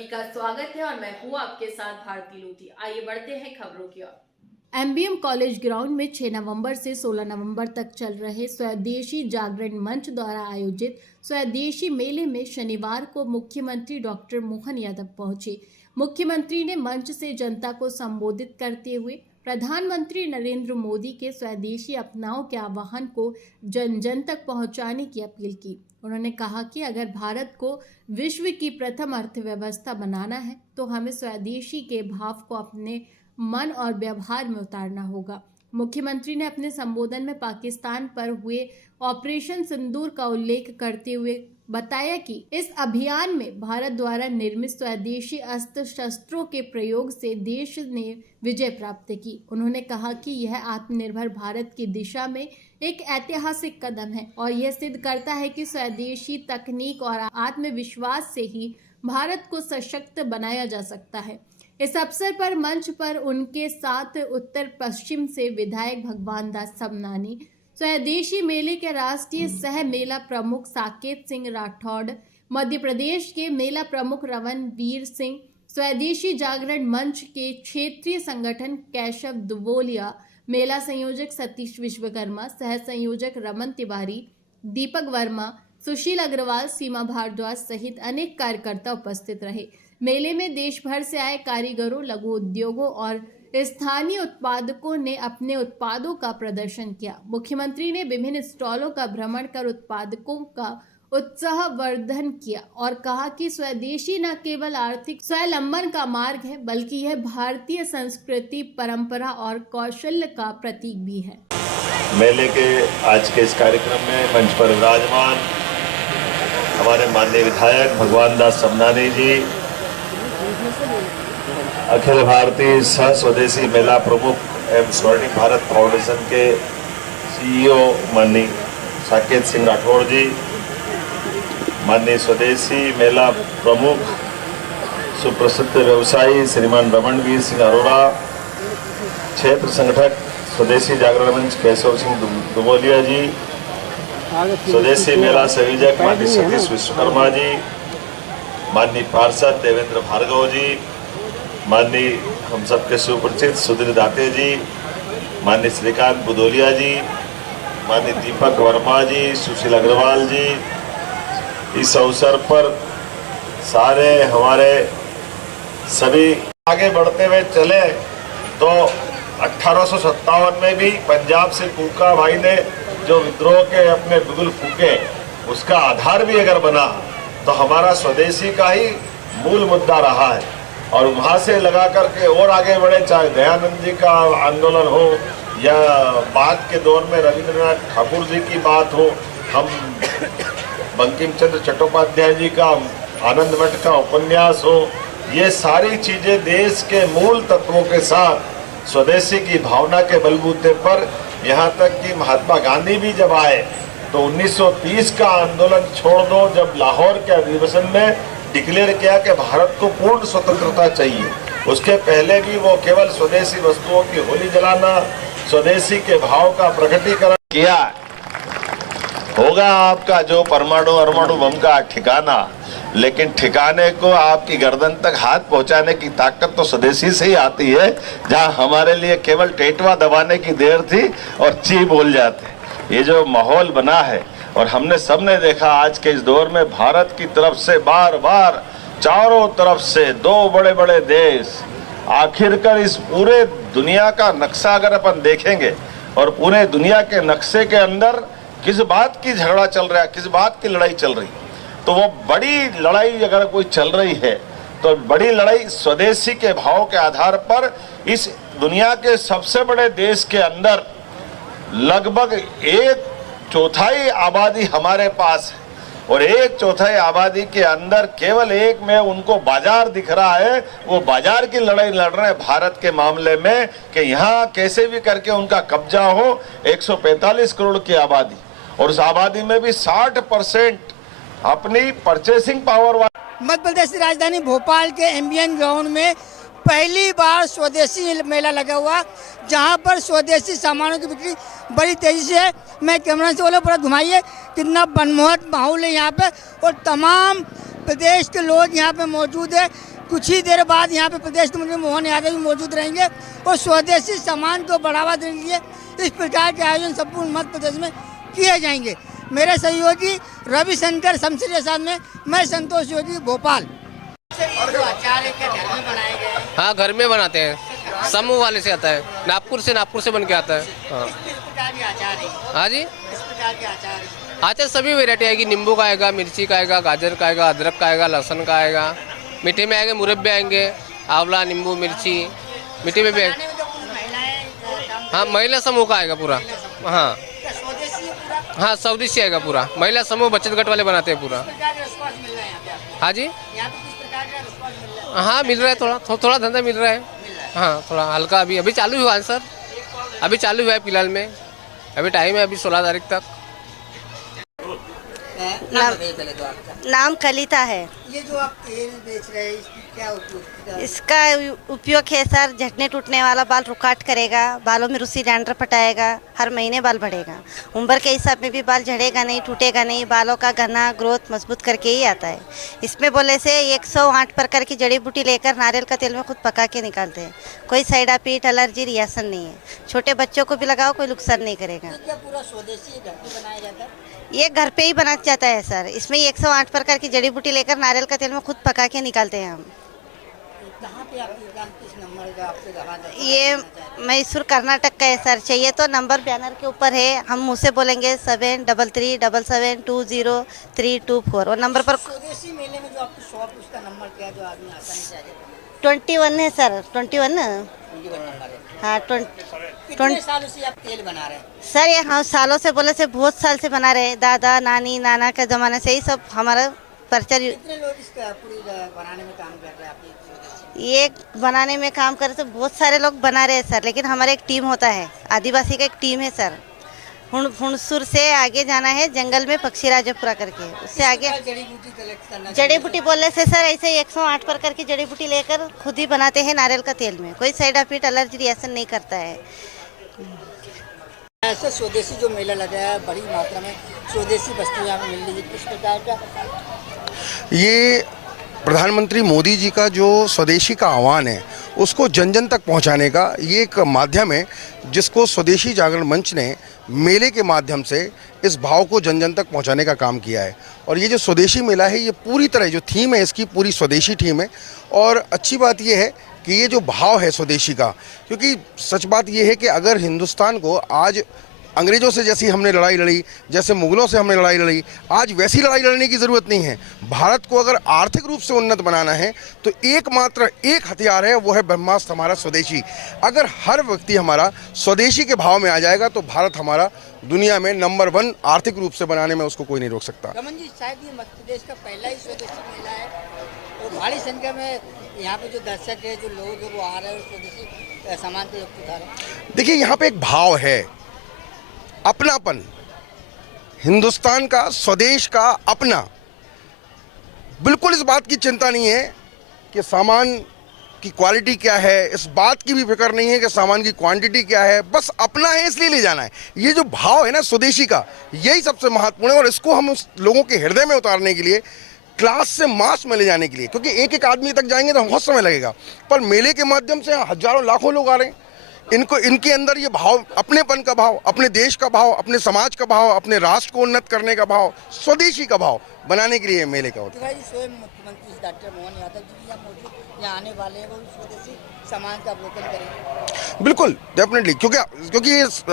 सभी का स्वागत है और मैं हूँ आपके साथ भारती लोधी। आइए बढ़ते हैं खबरों की ओर। एमबीएम कॉलेज ग्राउंड में 6 नवंबर से 16 नवंबर तक चल रहे स्वदेशी जागरण मंच द्वारा आयोजित स्वदेशी मेले में शनिवार को मुख्यमंत्री डॉक्टर मोहन यादव पहुंचे। मुख्यमंत्री ने मंच से जनता को संबोधित करते हुए प्रधानमंत्री नरेंद्र मोदी के स्वदेशी अपनाओ के आह्वान को जन जन तक पहुंचाने की अपील की। उन्होंने कहा कि अगर भारत को विश्व की प्रथम अर्थव्यवस्था बनाना है तो हमें स्वदेशी के भाव को अपने मन और व्यवहार में उतारना होगा। मुख्यमंत्री ने अपने संबोधन में पाकिस्तान पर हुए ऑपरेशन सिंदूर का उल्लेख करते हुए बताया कि इस अभियान में भारत द्वारा निर्मित स्वदेशी अस्त्र शस्त्रों के प्रयोग से देश ने विजय प्राप्त की। उन्होंने कहा कि यह आत्मनिर्भर भारत की दिशा में एक ऐतिहासिक कदम है और यह सिद्ध करता है कि स्वदेशी तकनीक और आत्मविश्वास से ही भारत को सशक्त बनाया जा सकता है। इस अवसर पर मंच पर उनके साथ उत्तर पश्चिम से विधायक भगवान दास सबनानी, स्वदेशी मेले के राष्ट्रीय सह मेला प्रमुख साकेत सिंह राठौड़, मध्य प्रदेश के मेला प्रमुख रवनवीर सिंह, स्वदेशी जागरण मंच के क्षेत्रीय संगठन कैशव दुबोलिया, मेला संयोजक सतीश विश्वकर्मा, सह संयोजक रमन तिवारी, दीपक वर्मा, सुशील अग्रवाल, सीमा भारद्वाज सहित अनेक कार्यकर्ता उपस्थित रहे। मेले में देश भर से आए कारीगरों, लघु उद्योगों और स्थानीय उत्पादकों ने अपने उत्पादों का प्रदर्शन किया। मुख्यमंत्री ने विभिन्न स्टॉलों का भ्रमण कर उत्पादकों का उत्साहवर्धन किया और कहा कि स्वदेशी न केवल आर्थिक स्वावलंबन का मार्ग है बल्कि यह भारतीय संस्कृति, परंपरा और कौशल्य का प्रतीक भी है। मेले के आज के इस कार्यक्रम में मंच पर विराजमान हमारे माननीय विधायक भगवान दास सबनानी जी, अखिल भारतीय सह स्वदेशी मेला प्रमुख एवं स्वर्णिम भारत फाउंडेशन के सीईओ माननीय साकेत सिंह राठौड़ जी, माननीय स्वदेशी मेला प्रमुख सुप्रसिद्ध व्यवसायी श्रीमान रमनवीर सिंह अरोड़ा, क्षेत्र संगठक स्वदेशी जागरण मंच केशव सिंह दुबोलिया जी, स्वदेशी मेला संयोजक माननीय सतीश विश्वकर्मा जी, माननीय पार्षद देवेंद्र भार्गव जी, माननीय हम सबके सुपरिचित सुधीर दाते जी, माननीय श्रीकांत बुदोलिया जी, माननीय दीपक वर्मा जी, सुशील अग्रवाल जी। इस अवसर पर सारे हमारे सभी आगे बढ़ते हुए चले तो 1857 में भी पंजाब से कूका भाई ने जो विद्रोह के अपने बिगुल फूके, उसका आधार भी अगर बना तो हमारा स्वदेशी का ही मूल मुद्दा रहा है और वहाँ से लगा करके और आगे बढ़े, चाहे दयानंद जी का आंदोलन हो या बाद के दौर में रविंद्रनाथ ठाकुर जी की बात हो, हम बंकिम चंद्र चट्टोपाध्याय जी का आनंद मठ का उपन्यास हो, ये सारी चीजें देश के मूल तत्वों के साथ स्वदेशी की भावना के बलबूते पर, यहाँ तक कि महात्मा गांधी भी जब आए तो 1930 का आंदोलन छोड़ दो, जब लाहौर के अधिवेशन में डिक्लेयर किया कि भारत को पूर्ण स्वतंत्रता चाहिए, उसके पहले भी वो केवल स्वदेशी वस्तुओं की होली जलाना, स्वदेशी के भाव का प्रकटीकरण किया। होगा आपका जो परमाणु बम का ठिकाना, लेकिन ठिकाने को आपकी गर्दन तक हाथ पहुंचाने की ताकत तो स्वदेशी से ही आती है। जहां हमारे लिए केवल टेटवा दबाने की देर थी और ची बोल जाते। ये जो माहौल बना है और हमने सबने देखा आज के इस दौर में भारत की तरफ से बार बार चारों तरफ से दो बड़े बड़े देश, आखिरकार इस पूरे दुनिया का नक्शा अगर अपन देखेंगे और पूरे दुनिया के नक्शे के अंदर किस बात की झगड़ा चल रहा है, किस बात की लड़ाई चल रही, तो वो बड़ी लड़ाई अगर कोई चल रही है तो बड़ी लड़ाई स्वदेशी के भाव के आधार पर इस दुनिया के सबसे बड़े देश के अंदर लगभग 1/4 आबादी हमारे पास है और 1/4 आबादी के अंदर केवल एक में उनको बाजार दिख रहा है। वो बाजार की लड़ाई लड़ रहे हैं भारत के मामले में कि यहाँ कैसे भी करके उनका कब्जा हो। 145 करोड़ की आबादी और उस आबादी में भी 60% अपनी परचेसिंग पावर। मध्य प्रदेश की राजधानी भोपाल के एमबीएम ग्राउंड में पहली बार स्वदेशी मेला लगा हुआ, जहां पर स्वदेशी सामानों की बिक्री बड़ी तेजी से है। मैं कैमरा से बोला पूरा घुमाइए, कितना मनमोहक माहौल है यहाँ पे और तमाम प्रदेश के लोग यहाँ पे मौजूद है। कुछ ही देर बाद यहाँ पे प्रदेश मंत्री मोहन यादव भी मौजूद रहेंगे और स्वदेशी सामान को बढ़ावा देने के लिए इस प्रकार के आयोजन संपूर्ण मध्य प्रदेश में किए जाएंगे। मेरे सहयोगी रविशंकर शमशेर के साथ में मैं संतोष योगी, भोपाल। हाँ, घर में बनाते हैं, समूह वाले से आता है, नागपुर से बन के आता है। हाँ जी, आचार सभी वेरायटी आएगी, नींबू का आएगा, मिर्ची का आएगा, गाजर का आएगा, अदरक का आएगा, लहसुन का आएगा। मीठे में आएंगे मुरब्बे आएंगे, आंवला, नींबू, मिर्ची। मीठे में भी हाँ, महिला समूह का आएगा पूरा। हाँ हाँ, स्वदेशी आएगा पूरा। महिला समूह बचत घट वाले बनाते हैं पूरा। हाँ जी, हाँ मिल रहा है, थोड़ा धंधा मिल रहा है। हाँ, थोड़ा हल्का अभी चालू हुआ है सर, अभी चालू हुआ है फिलहाल में। अभी टाइम है, अभी 16 तारीख तक। नाम कलिता है। ये जो आप तेल बेच रहे हैं, इसकी क्या उपयोग? इसका उपयोग है सर, झटने टूटने वाला बाल रुकाट करेगा, बालों में रूसी डैंड्रफ हटाएगा, हर महीने बाल बढ़ेगा। उम्र के हिसाब में भी बाल झड़ेगा नहीं, टूटेगा नहीं, बालों का घना ग्रोथ मजबूत करके ही आता है। इसमें बोले से 108 प्रकार की जड़ी बूटी लेकर नारियल का तेल में खुद पका के निकालते हैं। कोई साइड इफेक्ट, एलर्जी, रिएक्शन नहीं है। छोटे बच्चों को भी लगाओ, कोई नुकसान नहीं करेगा। क्या पूरा स्वदेशी घर पे बनाया जाता है? ये घर पे ही बना जाता है सर। इसमें 108 प्रकार की जड़ी बूटी लेकर नारियल का तेल में खुद पका के निकालते हैं हम। कहाँ पे आपकी दुकान, किस नंबर का आपसे दवा? ये मैसूर कर्नाटक का है सर। चाहिए तो नंबर बैनर के ऊपर है, हम मुँह से बोलेंगे 7337720324 और नंबर पर। स्वदेशी मेले में जो आपकी शॉप, उसका नंबर क्या है जो आदमी आसानी से आ जाए? 21 है सर, 21 ना। हाँ, कितने सालों से आप तेल बना रहे हैं? सर ये हाँ, सालों से बोले से बहुत साल से बना रहे हैं। दादा नानी नाना के ज़माने से ही सब हमारा परिचय। कितने लोग इसका पूरी बनाने में काम कर रहे हैं? आपकी ये बनाने में काम कर रहे तो बहुत सारे लोग बना रहे हैं सर, लेकिन हमारा एक टीम होता है, आदिवासी का एक टीम है सर। हुणसुर से आगे जाना है, जंगल में पक्षी राजपुरा करके, उससे आगे जड़ी बूटी कलेक्ट करना। जड़ी बूटी बोलने से सर ऐसे 108 प्रकार की जड़ी बूटी लेकर खुद ही बनाते हैं नारियल का तेल में। कोई साइड इफेक्ट, एलर्जी, रिएक्शन नहीं करता है। ऐसा स्वदेशी जो मेला लगा है, बड़ी मात्रा में स्वदेशी वस्तु यहाँ पे मिल रही है, किस प्रकार का? ये प्रधानमंत्री मोदी जी का जो स्वदेशी का आह्वान है, उसको जन जन तक पहुंचाने का ये एक माध्यम है, जिसको स्वदेशी जागरण मंच ने मेले के माध्यम से इस भाव को जन जन तक पहुंचाने का काम किया है। और ये जो स्वदेशी मेला है, ये पूरी तरह जो थीम है इसकी पूरी स्वदेशी थीम है। और अच्छी बात ये है कि ये जो भाव है स्वदेशी का, क्योंकि सच बात ये है कि अगर हिंदुस्तान को आज अंग्रेज़ों से जैसी हमने लड़ाई लड़ी, जैसे मुग़लों से हमने लड़ाई लड़ी, आज वैसी लड़ाई लड़ने की ज़रूरत नहीं है। भारत को अगर आर्थिक रूप से उन्नत बनाना है तो एकमात्र एक हथियार है, वो है ब्रह्मास्त्र हमारा स्वदेशी। अगर हर व्यक्ति हमारा स्वदेशी के भाव में आ जाएगा तो भारत हमारा दुनिया में नंबर 1 आर्थिक रूप से बनाने में उसको कोई नहीं रोक सकता। रमन जी, शायद ये मध्य प्रदेश का पहला ही स्वदेशी मेला है और भारी संख्या में यहाँ पे जो दर्शक है, जो लोग हैं, वो आ रहे हैं स्वदेशी सामान के उठा रहे हैं। देखिए, यहाँ पे एक भाव है, अपनापन, हिंदुस्तान का, स्वदेश का अपना। बिल्कुल इस बात की चिंता नहीं है कि सामान की क्वालिटी क्या है, इस बात की भी फिक्र नहीं है कि सामान की क्वांटिटी क्या है, बस अपना है इसलिए ले जाना है। ये जो भाव है ना स्वदेशी का, यही सबसे महत्वपूर्ण है। और इसको हम उस लोगों के हृदय में उतारने के लिए, क्लास से मास में ले जाने के लिए, क्योंकि एक एक आदमी तक जाएंगे तो बहुत समय लगेगा, पर मेले के माध्यम से हजारों लाखों लोग आ रहे हैं। इनको, इनके अंदर ये भाव, अपनेपन का भाव, अपने देश का भाव, अपने समाज का भाव, अपने राष्ट्र को उन्नत करने का भाव, स्वदेशी का भाव बनाने के लिए मेले का होता है। स्वयं मुख्यमंत्री डॉक्टर मोहन यादव जी भी यहाँ मौजूद, यहाँ आने वाले हैं, वो स्वदेशी सामान का अवलोकन करेंगे। बिल्कुल, डेफिनेटली, क्योंकि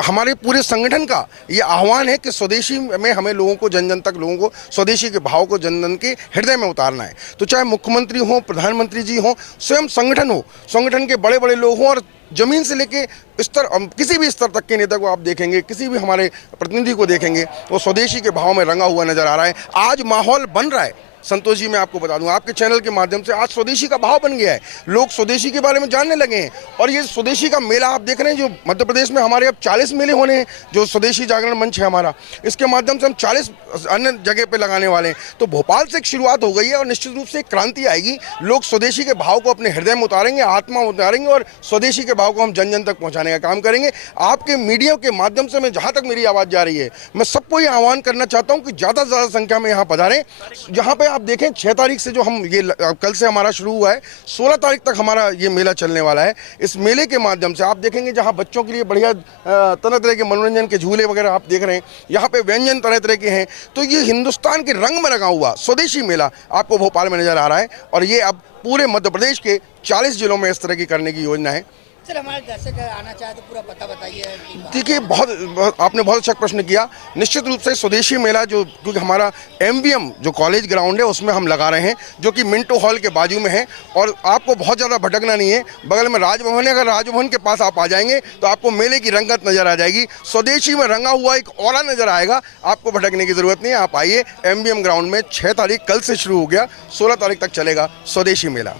हमारे पूरे संगठन का ये आह्वान है कि स्वदेशी में हमें लोगों को, जन जन तक लोगों को स्वदेशी के भाव को जन जन के हृदय में उतारना है। तो चाहे मुख्यमंत्री हो, प्रधानमंत्री जी हो, स्वयं संगठन हो, संगठन के बड़े बड़े लोग हों, और जमीन से लेके स्तर, किसी भी स्तर तक के नेता को आप देखेंगे, किसी भी हमारे प्रतिनिधि को देखेंगे, वो स्वदेशी के भाव में रंगा हुआ नजर आ रहा है। आज माहौल बन रहा है संतोष जी, मैं आपको बता दूं, आपके चैनल के माध्यम से आज स्वदेशी का भाव बन गया है, लोग स्वदेशी के बारे में जानने लगे हैं। और ये स्वदेशी का मेला आप देख रहे हैं, जो मध्य प्रदेश में हमारे अब 40 मेले होने हैं, जो स्वदेशी जागरण मंच है हमारा, इसके माध्यम से हम 40 अन्य जगह पे लगाने वाले हैं। तो भोपाल से एक शुरुआत हो गई है और निश्चित रूप से एक क्रांति आएगी। लोग स्वदेशी के भाव को अपने हृदय में उतारेंगे, आत्मा में उतारेंगे, और स्वदेशी के भाव को हम जन जन तक पहुँचाने का काम करेंगे। आपके मीडिया के माध्यम से मैं, जहाँ तक मेरी आवाज़ जा रही है, मैं सबको ये आह्वान करना चाहता हूँ कि ज़्यादा से ज़्यादा संख्या में यहाँ पधारें। जहाँ पे आप देखें 6 तारीख से जो हम ये कल से हमारा शुरू हुआ है, 16 तारीख तक हमारा ये मेला चलने वाला है। इस मेले के माध्यम से आप देखेंगे जहाँ बच्चों के लिए बढ़िया तरह तरह के मनोरंजन के झूले वगैरह आप देख रहे हैं, यहाँ पे व्यंजन तरह तरह के हैं। तो ये हिंदुस्तान के रंग में रंगा हुआ स्वदेशी मेला आपको भोपाल में नजर आ रहा है और ये अब पूरे मध्य प्रदेश के 40 जिलों में इस तरह की करने की योजना है। सर हमारे दर्शक आना चाहे तो पूरा पता बताइए। देखिए बहुत आपने बहुत अच्छा प्रश्न किया। निश्चित रूप से स्वदेशी मेला जो क्योंकि हमारा MVM जो कॉलेज ग्राउंड है उसमें हम लगा रहे हैं, जो कि मिंटो हॉल के बाजू में है और आपको बहुत ज़्यादा भटकना नहीं है। बगल में राजभवन है, अगर राजभवन के पास आप आ जाएंगे तो आपको मेले की रंगत नज़र आ जाएगी। स्वदेशी में रंगा हुआ एक ऑरा नज़र आएगा, आपको भटकने की ज़रूरत नहीं है। आप आइए MVM ग्राउंड में 6 तारीख कल से शुरू हो गया, 16 तारीख तक चलेगा स्वदेशी मेला।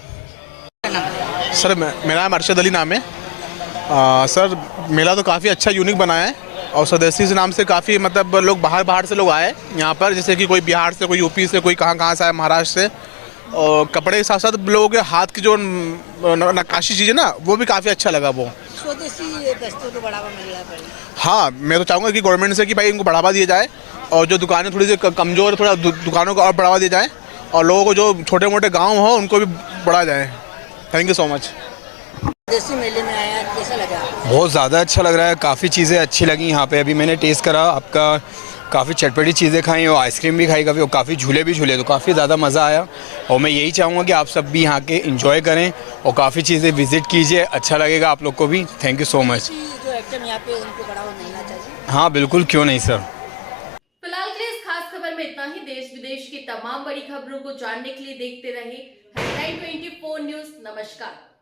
सर मेरा नाम अरशद अली नाम है। सर मेला तो काफ़ी अच्छा यूनिक बना है और स्वदेशी से नाम से काफ़ी मतलब लोग बाहर से लोग आए यहाँ पर, जैसे कि कोई बिहार से, कोई यूपी से, कोई कहाँ से आए, महाराष्ट्र से। और कपड़े के साथ साथ लोगों के हाथ की जो नक्काशी चीज़ है ना वो भी काफ़ी अच्छा लगा। वो स्वदेशी दस्तों को बढ़ावा मिल रहा है। हाँ, मैं तो चाहूँगा कि गवर्नमेंट से कि भाई इनको बढ़ावा दिया जाए और जो दुकानें थोड़ी सी कमज़ोर है, थोड़ा दुकानों को और बढ़ावा दिया जाए और लोगों को जो छोटे मोटे गाँव हो उनको भी बढ़ाया जाए। Thank you so much. स्वदेशी मेले में आया, कैसा लगा? बहुत ज़्यादा अच्छा लग रहा है, काफ़ी चीज़ें अच्छी लगी यहाँ पे। अभी मैंने टेस्ट करा आपका, काफ़ी चटपटी चीज़ें खाई और आइसक्रीम भी खाई काफ़ी, और काफ़ी झूले भी झूले, तो काफ़ी ज़्यादा मज़ा आया। और मैं यही चाहूँगा कि आप सब भी यहाँ के एंजॉय करें और काफ़ी चीज़ें विजिट कीजिए, अच्छा लगेगा आप लोग को भी। Thank you so much. जो आइटम यहाँ पे उनको बढ़ावा मिलना चाहिए। हाँ बिल्कुल, क्यों नहीं सर। फिलहाल के लिए इस खास खबर में इतना ही। देश विदेश की तमाम बड़ी खबरों को जानने के लिए देखते रहे हेडलाइन 24 न्यूज। नमस्कार।